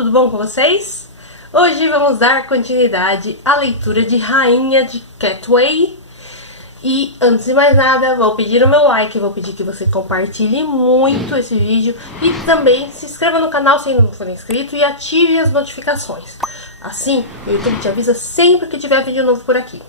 tudo bom com vocês? Hoje vamos dar continuidade à leitura de Rainha de Cthulhu. E antes de mais nada, vou pedir o meu like, vou pedir que você compartilhe muito esse vídeo e também se inscreva no canal se ainda não for inscrito e ative as notificações. Assim, o YouTube te avisa sempre que tiver vídeo novo por aqui.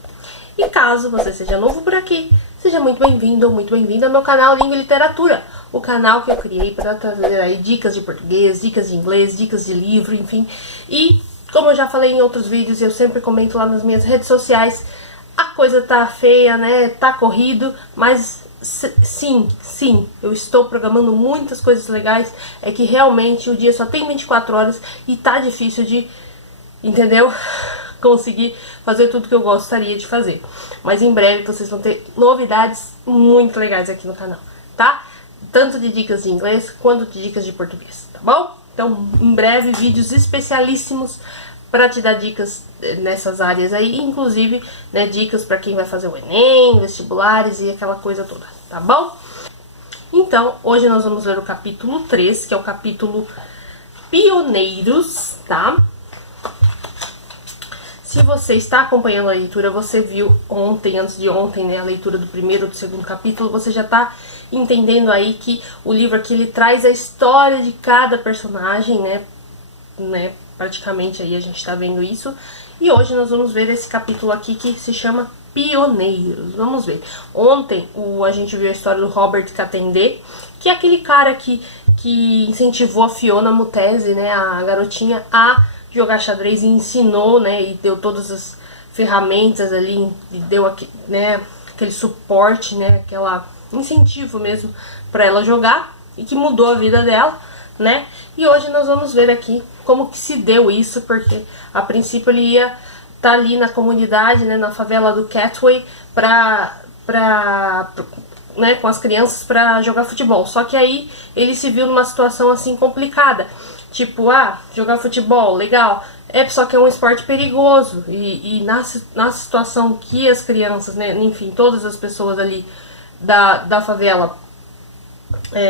E caso você seja novo por aqui, seja muito bem-vindo ou muito bem-vinda ao meu canal Língua e Literatura, o canal que eu criei para trazer aí dicas de português, dicas de inglês, dicas de livro, enfim. E como eu já falei em outros vídeos, eu sempre comento lá nas minhas redes sociais, a coisa tá feia, né? Tá corrido, mas sim, eu estou programando muitas coisas legais. É que realmente o dia só tem 24 horas e tá difícil de, entendeu? Conseguir fazer tudo que eu gostaria de fazer. Mas em breve vocês vão ter novidades muito legais aqui no canal, tá? Tanto de dicas de inglês quanto de dicas de português, tá bom? Então, em breve, vídeos especialíssimos para te dar dicas nessas áreas aí, inclusive, né, dicas para quem vai fazer o Enem, vestibulares e aquela coisa toda, tá bom? Então, hoje nós vamos ler o capítulo 3, que é o capítulo Pioneiros, tá? Se você está acompanhando a leitura, você viu ontem, antes de ontem, né, a leitura do primeiro e do segundo capítulo, você já está entendendo aí que o livro aqui ele traz a história de cada personagem, né, praticamente aí a gente está vendo isso. E hoje nós vamos ver esse capítulo aqui que se chama Pioneiros. Vamos ver. Ontem a gente viu a história do Robert Catendê, que é aquele cara que incentivou a Fiona Mutesi, né, a garotinha, a jogar xadrez e ensinou, né, e deu todas as ferramentas ali, e deu né, aquele suporte, né, aquela incentivo mesmo para ela jogar e que mudou a vida dela, né? E hoje nós vamos ver aqui como que se deu isso, porque a princípio ele ia estar ali na comunidade, né, na favela do Cthulhu né, com as crianças para jogar futebol. Só que aí ele se viu numa situação assim complicada. Tipo, jogar futebol, legal, só que é um esporte perigoso. E na situação que as crianças, né, enfim, todas as pessoas ali da favela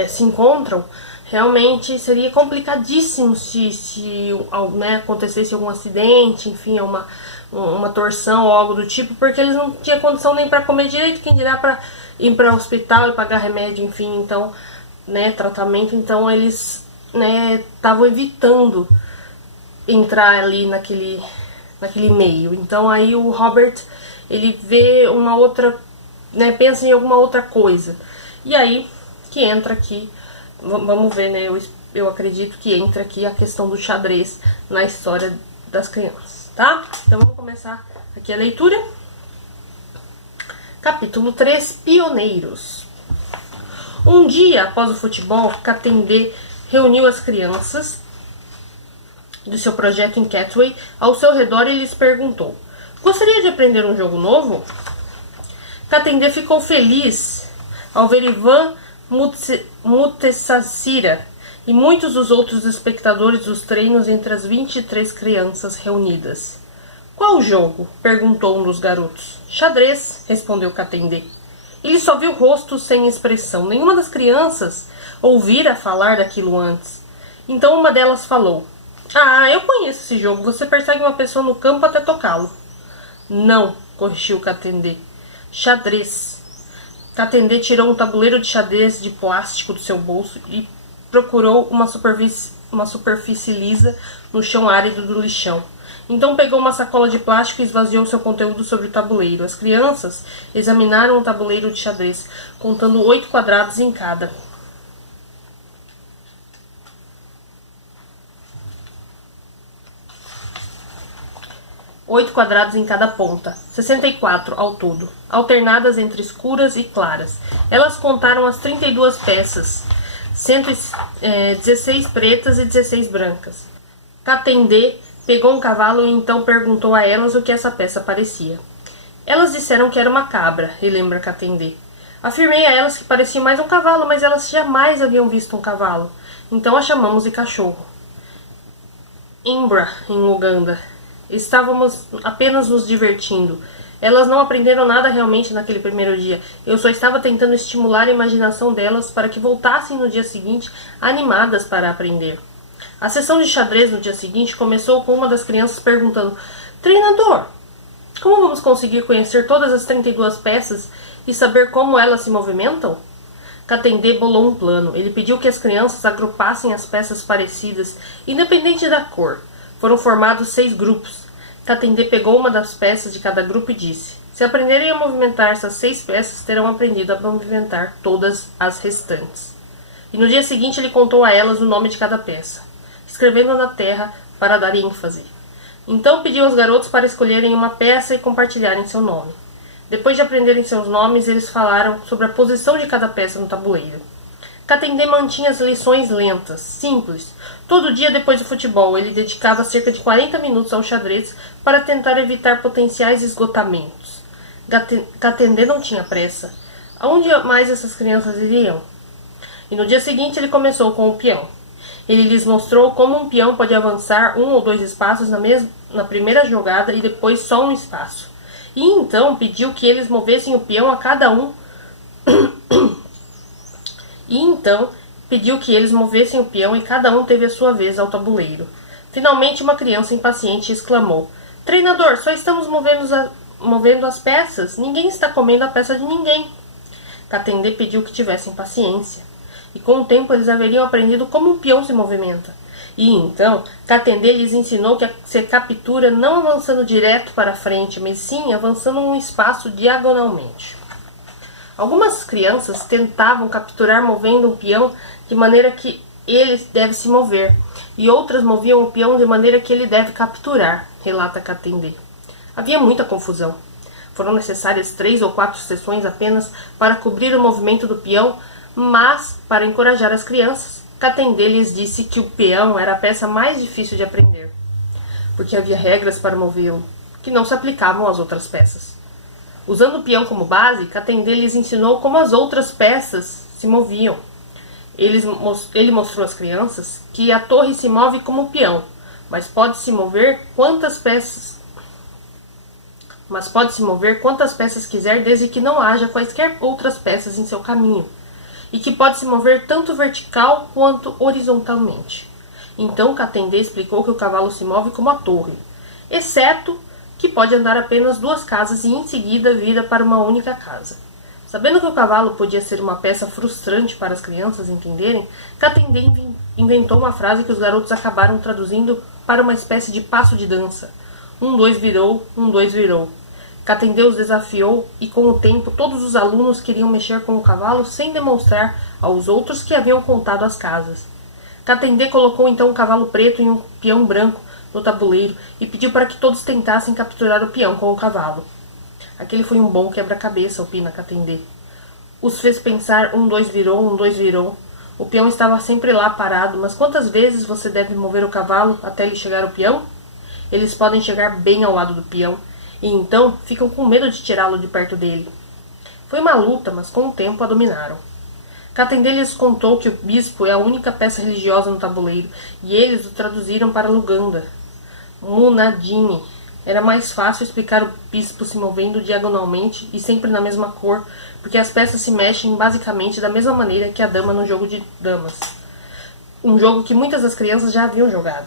se encontram, realmente seria complicadíssimo se né, acontecesse algum acidente, enfim, uma torção ou algo do tipo, porque eles não tinham condição nem para comer direito, quem dirá para ir para o hospital e pagar remédio, enfim, então, né, tratamento. Então eles, né, estavam evitando entrar ali naquele meio. Então aí o Robert, ele vê uma outra, né, pensa em alguma outra coisa. E aí que entra aqui, vamos ver, né, eu acredito que entra aqui a questão do xadrez na história das crianças, tá? Então vamos começar aqui a leitura. Capítulo 3, Pioneiros. Um dia após o futebol, Catendê reuniu as crianças do seu projeto em Cthulhu ao seu redor e lhes perguntou: gostaria de aprender um jogo novo? Catendê ficou feliz ao ver Ivan Mutesasira e muitos dos outros espectadores dos treinos entre as 23 crianças reunidas. Qual jogo? Perguntou um dos garotos. Xadrez, respondeu Catendê. Ele só viu rostos sem expressão. Nenhuma das crianças ouvira falar daquilo antes. Então uma delas falou: eu conheço esse jogo. Você persegue uma pessoa no campo até tocá-lo. Não, corrigiu Catendê. Xadrez. Catendê tirou um tabuleiro de xadrez de plástico do seu bolso e procurou uma superfície lisa no chão árido do lixão. Então pegou uma sacola de plástico e esvaziou seu conteúdo sobre o tabuleiro. As crianças examinaram o tabuleiro de xadrez, contando 8 quadrados em cada. Oito quadrados em cada ponta, 64 ao todo, alternadas entre escuras e claras. Elas contaram as 32 peças, 16 pretas e 16 brancas. Catendê pegou um cavalo e então perguntou a elas o que essa peça parecia. Elas disseram que era uma cabra, relembra Catendê. Afirmei a elas que parecia mais um cavalo, mas elas jamais haviam visto um cavalo. Então a chamamos de cachorro. Imbra, em Uganda. Estávamos apenas nos divertindo. Elas não aprenderam nada realmente naquele primeiro dia. Eu só estava tentando estimular a imaginação delas para que voltassem no dia seguinte animadas para aprender. A sessão de xadrez no dia seguinte começou com uma das crianças perguntando: treinador, como vamos conseguir conhecer todas as 32 peças e saber como elas se movimentam? Katendê bolou um plano. Ele pediu que as crianças agrupassem as peças parecidas, independente da cor. Foram formados 6 grupos. Katendê pegou uma das peças de cada grupo e disse: se aprenderem a movimentar essas 6 peças, terão aprendido a movimentar todas as restantes. E no dia seguinte ele contou a elas o nome de cada peça, escrevendo na terra para dar ênfase. Então pediu aos garotos para escolherem uma peça e compartilharem seu nome. Depois de aprenderem seus nomes, eles falaram sobre a posição de cada peça no tabuleiro. Katendê mantinha as lições lentas, simples. Todo dia depois do futebol, ele dedicava cerca de 40 minutos ao xadrez para tentar evitar potenciais esgotamentos. Katendê não tinha pressa. Aonde mais essas crianças iriam? E no dia seguinte ele começou com o peão. Ele lhes mostrou como um peão pode avançar 1 ou 2 espaços na primeira jogada e depois só um espaço. E então pediu que eles movessem o peão a cada um. E cada um teve a sua vez ao tabuleiro. Finalmente uma criança impaciente exclamou: treinador, só estamos movendo as peças. Ninguém está comendo a peça de ninguém. Katendê pediu que tivessem paciência. E com o tempo eles haveriam aprendido como um peão se movimenta. E então, Katendê lhes ensinou que se captura não avançando direto para frente, mas sim avançando um espaço diagonalmente. Algumas crianças tentavam capturar movendo um peão de maneira que ele deve se mover, e outras moviam o peão de maneira que ele deve capturar, relata Katendê. Havia muita confusão. Foram necessárias 3 ou 4 sessões apenas para cobrir o movimento do peão, mas, para encorajar as crianças, Katendê lhes disse que o peão era a peça mais difícil de aprender, porque havia regras para movê-lo, que não se aplicavam às outras peças. Usando o peão como base, Katendê lhes ensinou como as outras peças se moviam. Ele mostrou às crianças que a torre se move como o peão, mas pode se mover quantas peças quiser, desde que não haja quaisquer outras peças em seu caminho, e que pode se mover tanto vertical quanto horizontalmente. Então Katendê explicou que o cavalo se move como a torre, exceto que pode andar apenas 2 casas e em seguida vira para uma única casa. Sabendo que o cavalo podia ser uma peça frustrante para as crianças entenderem, Katendê inventou uma frase que os garotos acabaram traduzindo para uma espécie de passo de dança. 1, 2 virou, 1, 2 virou. Katendê os desafiou e com o tempo todos os alunos queriam mexer com o cavalo sem demonstrar aos outros que haviam contado as casas. Katendê colocou então um cavalo preto e um peão branco no tabuleiro e pediu para que todos tentassem capturar o peão com o cavalo. Aquele foi um bom quebra-cabeça, opina Katendê. Os fez pensar: 1, 2 virou, 1, 2 virou. O peão estava sempre lá parado, mas quantas vezes você deve mover o cavalo até ele chegar ao peão? Eles podem chegar bem ao lado do peão, e então ficam com medo de tirá-lo de perto dele. Foi uma luta, mas com o tempo a dominaram. Katendê lhes contou que o bispo é a única peça religiosa no tabuleiro, e eles o traduziram para Luganda. Munadini. Era mais fácil explicar o bispo se movendo diagonalmente e sempre na mesma cor, porque as peças se mexem basicamente da mesma maneira que a dama no jogo de damas. Um jogo que muitas das crianças já haviam jogado.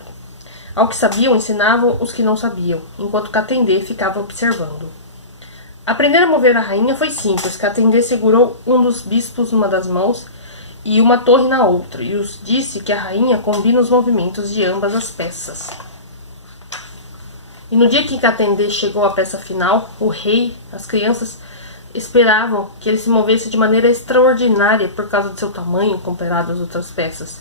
Ao que sabiam, ensinavam os que não sabiam, enquanto Katendê ficava observando. Aprender a mover a rainha foi simples. Katendê segurou um dos bispos numa das mãos e uma torre na outra, e os disse que a rainha combina os movimentos de ambas as peças. E no dia que Katendê chegou à peça final, o rei, as crianças esperavam que ele se movesse de maneira extraordinária por causa de seu tamanho comparado às outras peças.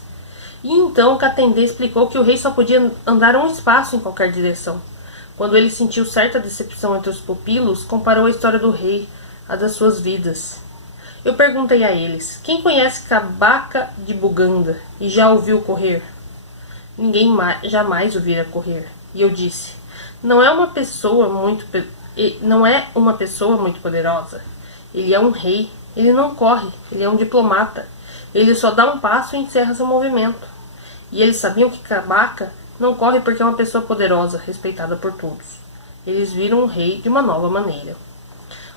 E então Katendê explicou que o rei só podia andar um espaço em qualquer direção. Quando ele sentiu certa decepção entre os pupilos, comparou a história do rei à das suas vidas. Eu perguntei a eles: quem conhece Kabaka de Buganda e já ouviu correr? Ninguém jamais o vira correr. E eu disse: não é uma pessoa muito poderosa. Ele é um rei. Ele não corre. Ele é um diplomata. Ele só dá um passo e encerra seu movimento. E eles sabiam que Kabaka não corre porque é uma pessoa poderosa, respeitada por todos. Eles viram um rei de uma nova maneira.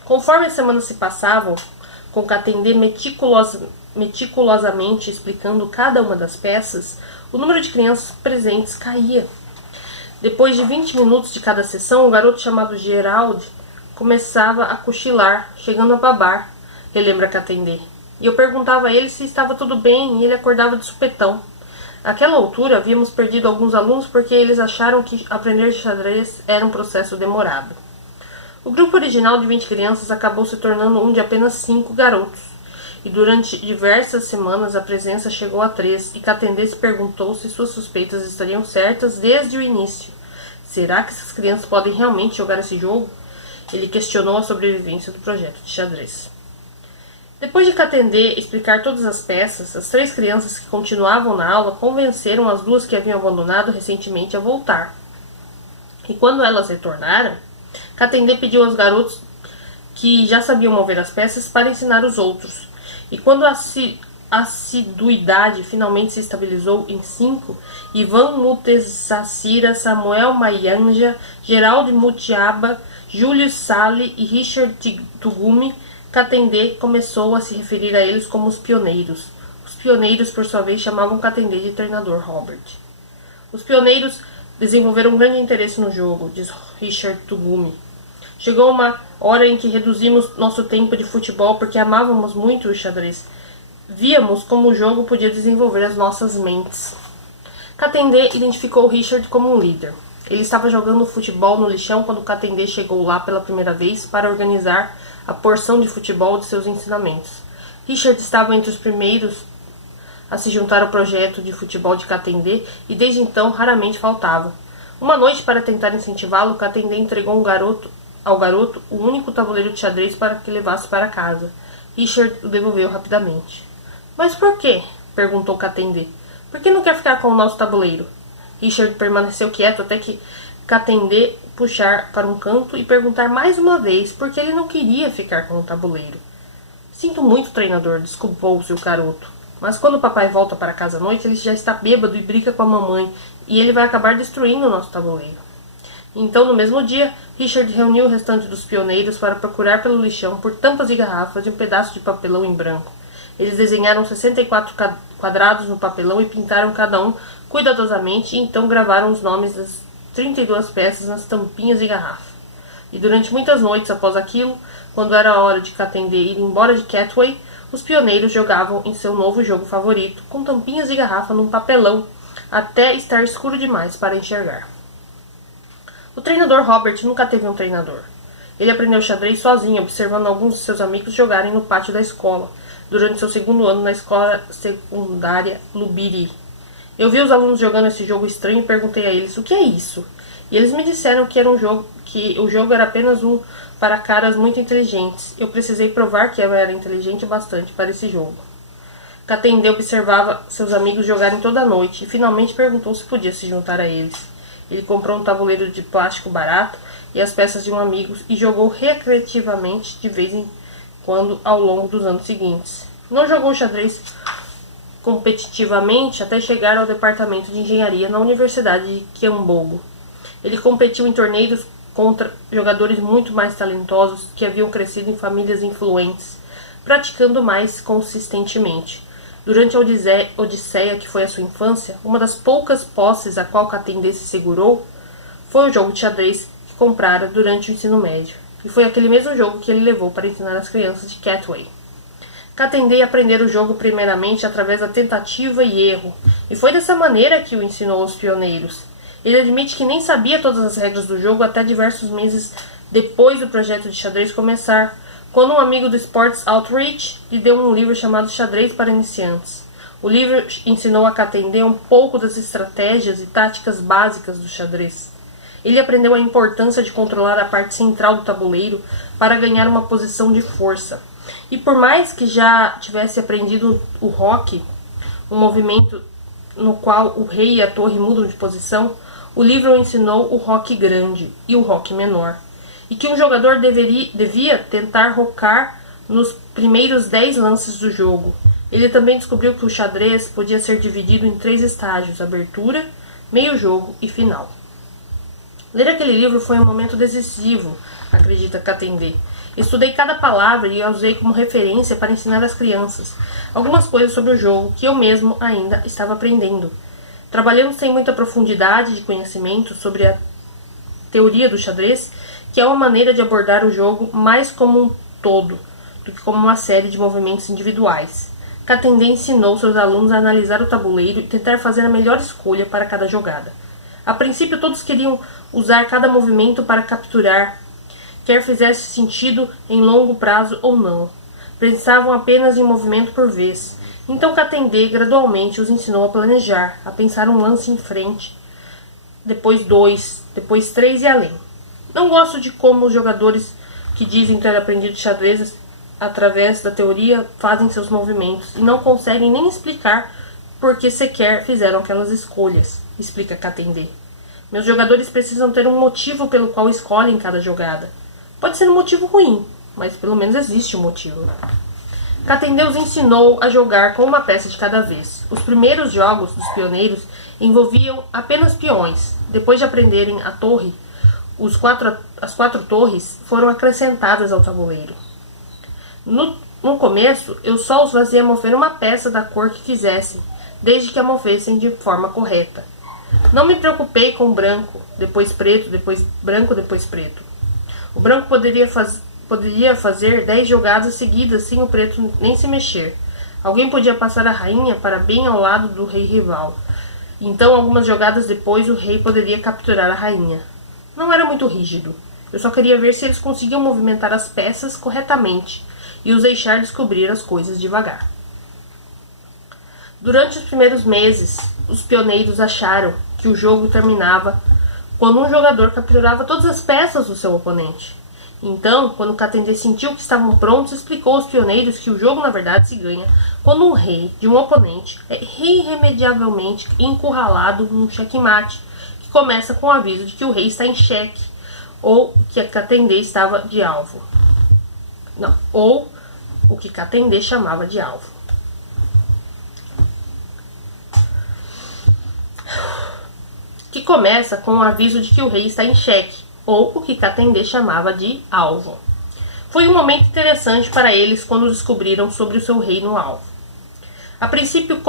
Conforme as semanas se passavam, com Katendê meticulosamente explicando cada uma das peças, o número de crianças presentes caía. Depois de 20 minutos de cada sessão, um garoto chamado Gerald começava a cochilar, chegando a babar, relembra Katendê. E eu perguntava a ele se estava tudo bem e ele acordava de supetão. Àquela altura, havíamos perdido alguns alunos porque eles acharam que aprender xadrez era um processo demorado. O grupo original de 20 crianças acabou se tornando um de apenas 5 garotos. E durante diversas semanas a presença chegou a 3 e Katendê se perguntou se suas suspeitas estariam certas desde o início. Será que essas crianças podem realmente jogar esse jogo? Ele questionou a sobrevivência do projeto de xadrez. Depois de Katendê explicar todas as peças, as 3 crianças que continuavam na aula convenceram as 2 que haviam abandonado recentemente a voltar. E quando elas retornaram, Katendê pediu aos garotos que já sabiam mover as peças para ensinar os outros. E quando a assiduidade finalmente se estabilizou em 5, Ivan Mutesasira, Samuel Mayanja, Gerald Mutiaba, Júlio Sale e Richard Tugumi, Katendê começou a se referir a eles como os pioneiros. Os pioneiros, por sua vez, chamavam Katendê de treinador Robert. Os pioneiros desenvolveram um grande interesse no jogo, diz Richard Tugumi. Chegou uma hora em que reduzimos nosso tempo de futebol porque amávamos muito o xadrez. Víamos como o jogo podia desenvolver as nossas mentes. Katendê identificou Richard como um líder. Ele estava jogando futebol no lixão quando Katendê chegou lá pela primeira vez para organizar a porção de futebol de seus ensinamentos. Richard estava entre os primeiros a se juntar ao projeto de futebol de Katendê e desde então raramente faltava. Uma noite, para tentar incentivá-lo, Katendê entregou ao garoto o único tabuleiro de xadrez para que levasse para casa. Richard o devolveu rapidamente. Mas por quê? Perguntou Katendê. Por que não quer ficar com o nosso tabuleiro? Richard permaneceu quieto até que Katendê puxar para um canto e perguntar mais uma vez por que ele não queria ficar com o tabuleiro. Sinto muito, treinador, desculpou-se o garoto. Mas quando o papai volta para casa à noite, ele já está bêbado e briga com a mamãe, e ele vai acabar destruindo o nosso tabuleiro. Então, no mesmo dia, Richard reuniu o restante dos pioneiros para procurar pelo lixão por tampas de garrafas e um pedaço de papelão em branco. Eles desenharam 64 quadrados no papelão e pintaram cada um cuidadosamente, e então gravaram os nomes das 32 peças nas tampinhas de garrafa. E durante muitas noites após aquilo, quando era a hora de Katendê ir embora de Catway, os pioneiros jogavam em seu novo jogo favorito, com tampinhas de garrafa num papelão, até estar escuro demais para enxergar. O treinador Robert nunca teve um treinador. Ele aprendeu xadrez sozinho, observando alguns de seus amigos jogarem no pátio da escola, durante seu segundo ano na escola secundária Lubiri. Eu vi os alunos jogando esse jogo estranho e perguntei a eles o que é isso. E eles me disseram que era que o jogo era apenas um para caras muito inteligentes. Eu precisei provar que eu era inteligente bastante para esse jogo. Katendê observava seus amigos jogarem toda a noite e finalmente perguntou se podia se juntar a eles. Ele comprou um tabuleiro de plástico barato e as peças de um amigo e jogou recreativamente de vez em quando ao longo dos anos seguintes. Não jogou xadrez competitivamente até chegar ao departamento de engenharia na Universidade de Kyambogo. Ele competiu em torneios contra jogadores muito mais talentosos que haviam crescido em famílias influentes, praticando mais consistentemente. Durante a odisseia que foi a sua infância, uma das poucas posses a qual Katendê se segurou foi o jogo de xadrez que comprara durante o ensino médio. E foi aquele mesmo jogo que ele levou para ensinar as crianças de Catway. Katendê aprendeu o jogo primeiramente através da tentativa e erro, e foi dessa maneira que o ensinou aos pioneiros. Ele admite que nem sabia todas as regras do jogo até diversos meses depois do projeto de xadrez começar, quando um amigo do Sports Outreach lhe deu um livro chamado Xadrez para Iniciantes. O livro ensinou a Katendê um pouco das estratégias e táticas básicas do xadrez. Ele aprendeu a importância de controlar a parte central do tabuleiro para ganhar uma posição de força. E por mais que já tivesse aprendido o roque, um movimento no qual o rei e a torre mudam de posição, o livro ensinou o roque grande e o roque menor, e que um jogador devia tentar rocar nos primeiros 10 lances do jogo. Ele também descobriu que o xadrez podia ser dividido em 3 estágios: abertura, meio jogo e final. Ler aquele livro foi um momento decisivo, acredita Katendê. Estudei cada palavra e a usei como referência para ensinar às crianças algumas coisas sobre o jogo que eu mesmo ainda estava aprendendo. trabalhando sem muita profundidade de conhecimento sobre a teoria do xadrez, que é uma maneira de abordar o jogo mais como um todo, do que como uma série de movimentos individuais. Katendê ensinou seus alunos a analisar o tabuleiro e tentar fazer a melhor escolha para cada jogada. A princípio, todos queriam usar cada movimento para capturar, quer fizesse sentido em longo prazo ou não. Pensavam apenas em um movimento por vez. Então Katendê gradualmente os ensinou a planejar, a pensar um lance em frente, depois 2, depois 3 e além. Não gosto de como os jogadores que dizem ter aprendido xadrez através da teoria fazem seus movimentos e não conseguem nem explicar por que sequer fizeram aquelas escolhas, explica Katendê. Meus jogadores precisam ter um motivo pelo qual escolhem cada jogada. Pode ser um motivo ruim, mas pelo menos existe um motivo. Katendê os ensinou a jogar com uma peça de cada vez. Os primeiros jogos dos pioneiros envolviam apenas peões. Depois de aprenderem a torre, as 4 torres foram acrescentadas ao tabuleiro. No começo, eu só os fazia mover uma peça da cor que quisessem, desde que a movessem de forma correta. Não me preocupei com branco, depois preto, depois branco, depois preto. O branco poderia fazer 10 jogadas seguidas sem o preto nem se mexer. Alguém podia passar a rainha para bem ao lado do rei rival. Então, algumas jogadas depois, o rei poderia capturar a rainha. Não era muito rígido. Eu só queria ver se eles conseguiam movimentar as peças corretamente e os deixar descobrir as coisas devagar. Durante os primeiros meses, os pioneiros acharam que o jogo terminava quando um jogador capturava todas as peças do seu oponente. Então, quando Katendê sentiu que estavam prontos, explicou aos pioneiros que o jogo na verdade se ganha quando um rei de um oponente é irremediavelmente encurralado num checkmate, que começa com o aviso de que o rei está em xeque, ou que a Katendê estava de alvo. Ou o que Katendê chamava de alvo. Que começa com o aviso de que o rei está em xeque, ou o que Katendê chamava de alvo. Foi um momento interessante para eles quando descobriram sobre o seu rei no alvo. A princípio,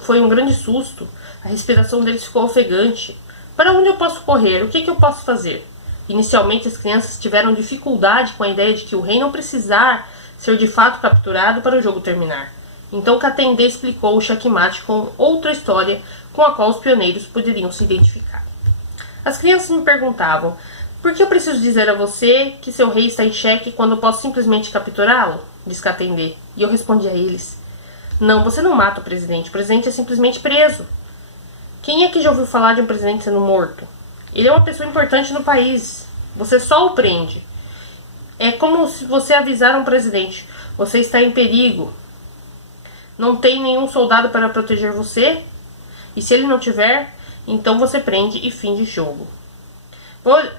foi um grande susto, a respiração deles ficou ofegante. Para onde eu posso correr? O que eu posso fazer? Inicialmente, as crianças tiveram dificuldade com a ideia de que o rei não precisar ser de fato capturado para o jogo terminar. Então Katendê explicou o checkmate com outra história com a qual os pioneiros poderiam se identificar. As crianças me perguntavam: por que eu preciso dizer a você que seu rei está em xeque quando eu posso simplesmente capturá-lo? Diz Katendê. E eu respondi a eles: não, você não mata o presidente é simplesmente preso. Quem é que já ouviu falar de um presidente sendo morto? Ele é uma pessoa importante no país. Você só o prende. É como se você avisar um presidente: você está em perigo. Não tem nenhum soldado para proteger você? E se ele não tiver, então você prende e fim de jogo.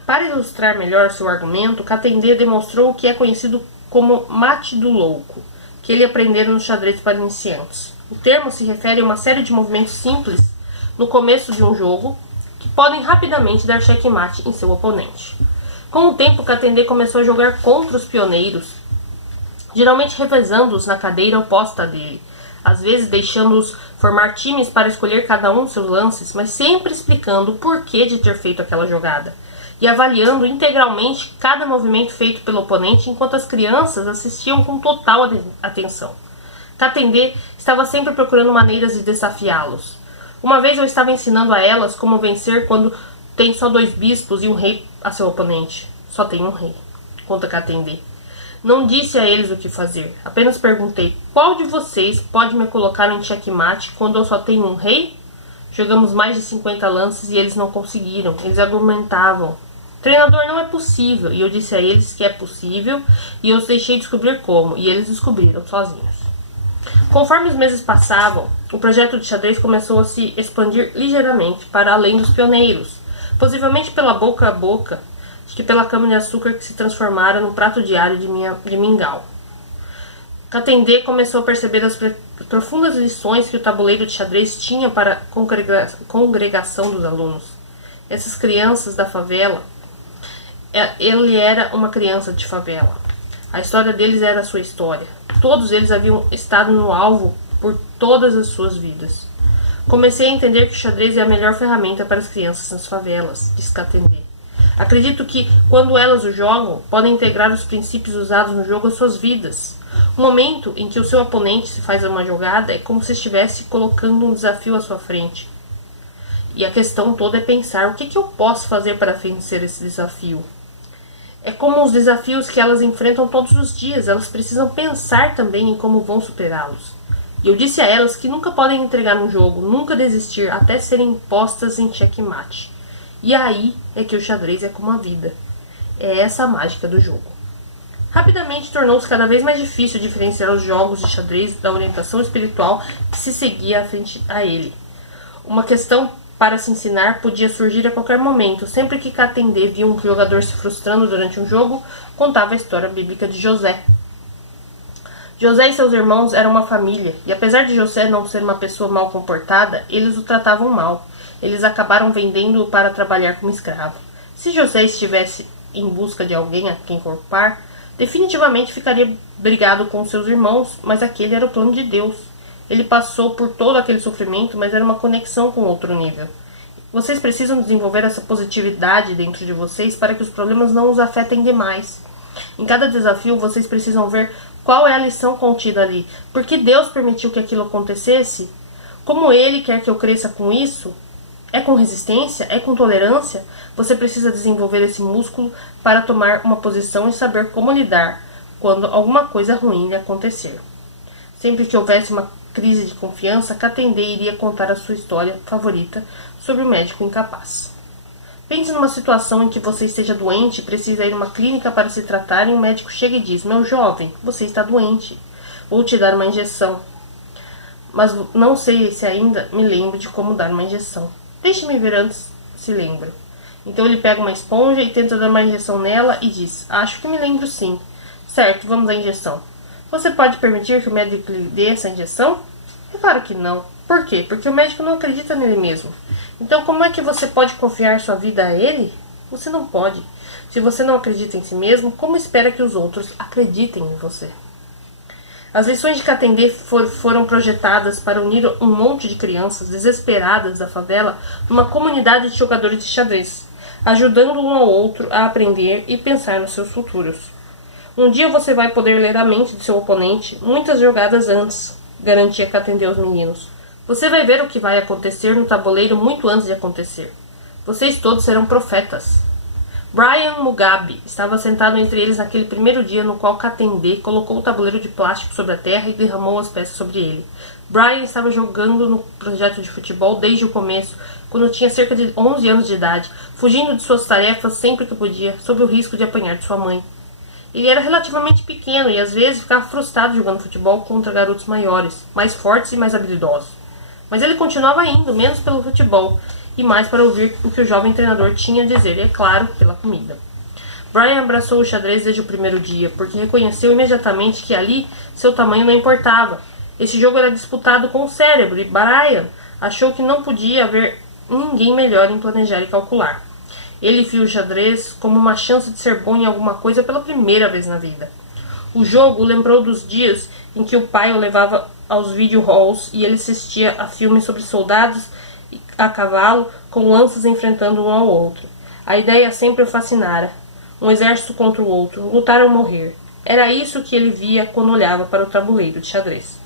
Para ilustrar melhor seu argumento, Katendê demonstrou o que é conhecido como mate do louco, que ele aprendeu no xadrez para iniciantes. O termo se refere a uma série de movimentos simples no começo de um jogo que podem rapidamente dar checkmate em seu oponente. Com o tempo, Katendê começou a jogar contra os pioneiros, geralmente revezando-os na cadeira oposta dele, às vezes deixando-os formar times para escolher cada um seus lances, mas sempre explicando o porquê de ter feito aquela jogada, e avaliando integralmente cada movimento feito pelo oponente, enquanto as crianças assistiam com total atenção. Katendê estava sempre procurando maneiras de desafiá-los. Uma vez eu estava ensinando a elas como vencer quando tem só 2 bispos e um rei a seu oponente. Só tem um rei, conta Katendê. Não disse a eles o que fazer, apenas perguntei: qual de vocês pode me colocar em checkmate quando eu só tenho um rei? Jogamos mais de 50 lances e eles não conseguiram. Eles argumentavam: treinador, não é possível. E eu disse a eles que é possível e eu os deixei descobrir como, e eles descobriram sozinhos. Conforme os meses passavam, o projeto de xadrez começou a se expandir ligeiramente para além dos pioneiros, possivelmente pela boca a boca, acho que pela cama de açúcar que se transformara no prato diário de mingau. Katendê começou a perceber as profundas lições que o tabuleiro de xadrez tinha para a congregação dos alunos. Essas crianças da favela, ele era uma criança de favela. A história deles era a sua história. Todos eles haviam estado no alvo por todas as suas vidas. Comecei a entender que o xadrez é a melhor ferramenta para as crianças nas favelas, diz Katendê. Acredito que, quando elas o jogam, podem integrar os princípios usados no jogo às suas vidas. O momento em que o seu oponente se faz uma jogada é como se estivesse colocando um desafio à sua frente. E a questão toda é pensar o que eu posso fazer para vencer esse desafio. É como os desafios que elas enfrentam todos os dias, elas precisam pensar também em como vão superá-los. E eu disse a elas que nunca podem entregar um jogo, nunca desistir, até serem postas em xeque-mate. E aí é que o xadrez é como a vida. É essa a mágica do jogo. Rapidamente tornou-se cada vez mais difícil diferenciar os jogos de xadrez da orientação espiritual que se seguia à frente a ele. Uma questão para se ensinar podia surgir a qualquer momento. Sempre que Katendê via um jogador se frustrando durante um jogo, contava a história bíblica de José. José e seus irmãos eram uma família, e apesar de José não ser uma pessoa mal comportada, eles o tratavam mal. Eles acabaram vendendo-o para trabalhar como escravo. Se José estivesse em busca de alguém a quem culpar, definitivamente ficaria brigado com seus irmãos, mas aquele era o plano de Deus. Ele passou por todo aquele sofrimento, mas era uma conexão com outro nível. Vocês precisam desenvolver essa positividade dentro de vocês para que os problemas não os afetem demais. Em cada desafio, vocês precisam ver qual é a lição contida ali. Por que Deus permitiu que aquilo acontecesse? Como Ele quer que eu cresça com isso? É com resistência? É com tolerância? Você precisa desenvolver esse músculo para tomar uma posição e saber como lidar quando alguma coisa ruim lhe acontecer. Sempre que houvesse uma crise de confiança, Katendê iria contar a sua história favorita sobre o médico incapaz. Pense numa situação em que você esteja doente e precisa ir a uma clínica para se tratar e um médico chega e diz: "Meu jovem, você está doente. Vou te dar uma injeção. Mas não sei se ainda me lembro de como dar uma injeção. Deixe-me ver antes se lembro." Então ele pega uma esponja e tenta dar uma injeção nela e diz: "Acho que me lembro sim." "Certo, vamos à injeção." "Você pode permitir que o médico lhe dê essa injeção?" "É claro que não." "Por quê?" "Porque o médico não acredita nele mesmo." "Então como é que você pode confiar sua vida a ele?" "Você não pode. Se você não acredita em si mesmo, como espera que os outros acreditem em você?" As lições de Katendê foram projetadas para unir um monte de crianças desesperadas da favela numa comunidade de jogadores de xadrez, ajudando um ao outro a aprender e pensar nos seus futuros. "Um dia você vai poder ler a mente do seu oponente muitas jogadas antes", garantia Katendê aos meninos. "Você vai ver o que vai acontecer no tabuleiro muito antes de acontecer. Vocês todos serão profetas." Brian Mugabe estava sentado entre eles naquele primeiro dia no qual Katendê colocou o tabuleiro de plástico sobre a terra e derramou as peças sobre ele. Brian estava jogando no projeto de futebol desde o começo, quando tinha cerca de 11 anos de idade, fugindo de suas tarefas sempre que podia, sob o risco de apanhar de sua mãe. Ele era relativamente pequeno e às vezes ficava frustrado jogando futebol contra garotos maiores, mais fortes e mais habilidosos. Mas ele continuava indo, menos pelo futebol, e mais para ouvir o que o jovem treinador tinha a dizer, e é claro, pela comida. Brian abraçou o xadrez desde o primeiro dia, porque reconheceu imediatamente que ali seu tamanho não importava. Esse jogo era disputado com o cérebro, e Brian achou que não podia haver ninguém melhor em planejar e calcular. Ele viu o xadrez como uma chance de ser bom em alguma coisa pela primeira vez na vida. O jogo lembrou dos dias em que o pai o levava aos video halls e ele assistia a filmes sobre soldados a cavalo com lanças enfrentando um ao outro. A ideia sempre o fascinara. Um exército contra o outro, lutar ou morrer. Era isso que ele via quando olhava para o tabuleiro de xadrez.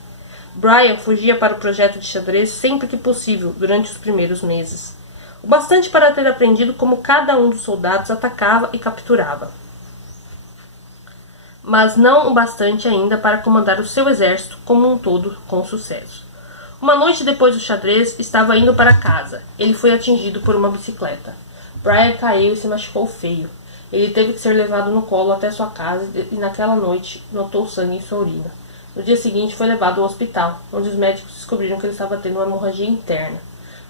Brian fugia para o projeto de xadrez sempre que possível durante os primeiros meses. O bastante para ter aprendido como cada um dos soldados atacava e capturava. Mas não o bastante ainda para comandar o seu exército como um todo com sucesso. Uma noite depois do xadrez, estava indo para casa. Ele foi atingido por uma bicicleta. Brian caiu e se machucou feio. Ele teve que ser levado no colo até sua casa e naquela noite notou sangue em sua urina. No dia seguinte foi levado ao hospital, onde os médicos descobriram que ele estava tendo uma hemorragia interna.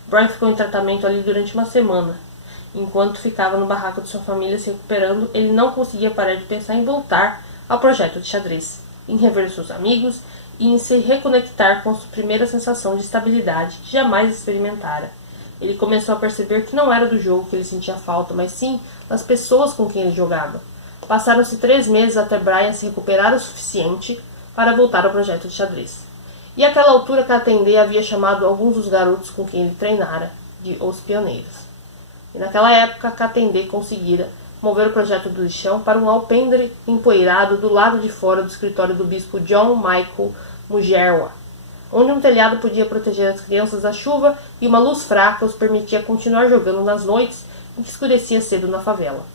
Brian ficou em tratamento ali durante uma semana. Enquanto ficava no barraco de sua família se recuperando, ele não conseguia parar de pensar em voltar ao projeto de xadrez, em rever seus amigos e em se reconectar com a sua primeira sensação de estabilidade que jamais experimentara. Ele começou a perceber que não era do jogo que ele sentia falta, mas sim das pessoas com quem ele jogava. Passaram-se 3 meses até Brian se recuperar o suficiente para voltar ao projeto de xadrez. E àquela altura Katendê havia chamado alguns dos garotos com quem ele treinara de Os Pioneiros. E naquela época Katendê conseguira mover o projeto do lixão para um alpendre empoeirado do lado de fora do escritório do bispo John Michael Mujerwa, onde um telhado podia proteger as crianças da chuva e uma luz fraca os permitia continuar jogando nas noites em que escurecia cedo na favela.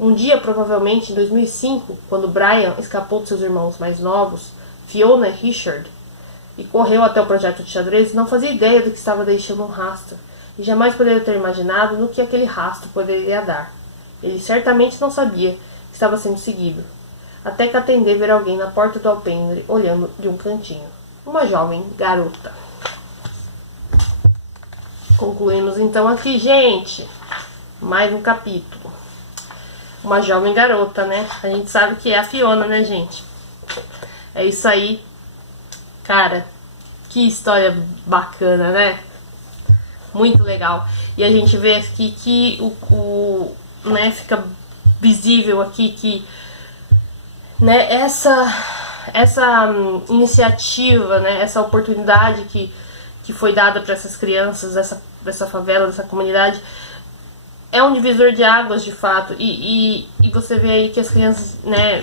Um dia, provavelmente em 2005, quando Brian escapou de seus irmãos mais novos, Fiona e Richard, e correu até o projeto de xadrez, não fazia ideia do que estava deixando um rastro, e jamais poderia ter imaginado no que aquele rastro poderia dar. Ele certamente não sabia que estava sendo seguido, até que atender ver alguém na porta do alpendre, olhando de um cantinho. Uma jovem garota. Concluímos então aqui, gente, mais um capítulo. Uma jovem garota, né? A gente sabe que é a Fiona, né, gente? É isso aí. Cara, que história bacana, né? Muito legal. E a gente vê aqui que né, fica visível aqui que, né, essa iniciativa, né, essa oportunidade que foi dada para essas crianças, dessa favela, dessa comunidade, é um divisor de águas, de fato. E você vê aí que as crianças, né,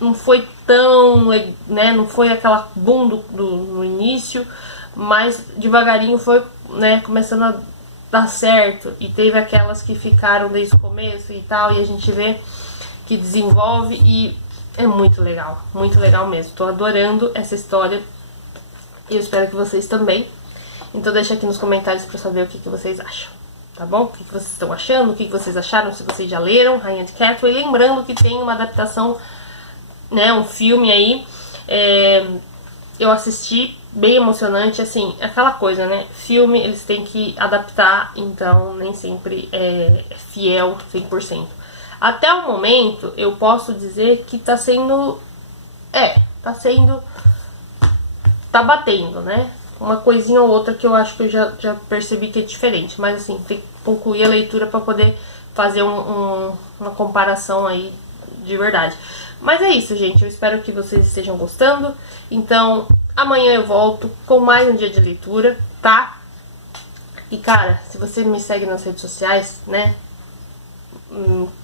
não foi tão, né, não foi aquela boom no início, mas devagarinho foi, né, começando a dar certo. E teve aquelas que ficaram desde o começo e tal, e a gente vê que desenvolve e é muito legal mesmo. Tô adorando essa história e eu espero que vocês também. Então deixa aqui nos comentários pra saber o que vocês acham, tá bom? O que vocês estão achando, o que vocês acharam, se vocês já leram Rainha de Catway. Lembrando que tem uma adaptação, né, um filme aí, eu assisti, bem emocionante, assim, aquela coisa, né, filme eles têm que adaptar, então nem sempre é fiel 100%. Até o momento, eu posso dizer que tá sendo, tá batendo, né, uma coisinha ou outra que eu acho que eu já percebi que é diferente, mas assim, tem que concluir a leitura para poder fazer uma comparação aí de verdade. Mas é isso, gente, eu espero que vocês estejam gostando. Então, amanhã eu volto com mais um dia de leitura, tá? E cara, se você me segue nas redes sociais, né,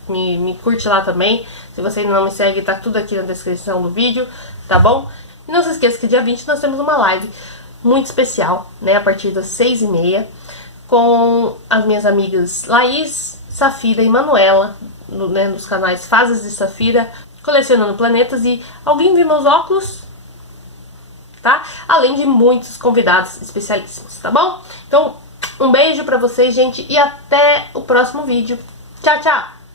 me curte lá também. Se você ainda não me segue, tá tudo aqui na descrição do vídeo, tá bom? E não se esqueça que dia 20 nós temos uma live muito especial, né, a partir das 6h30, com as minhas amigas Laís, Safira e Manuela, né, nos canais Fases de Safira, Colecionando Planetas e Alguém Viu Meus Óculos, tá? Além de muitos convidados especialíssimos, tá bom? Então, um beijo pra vocês, gente, e até o próximo vídeo. Tchau, tchau!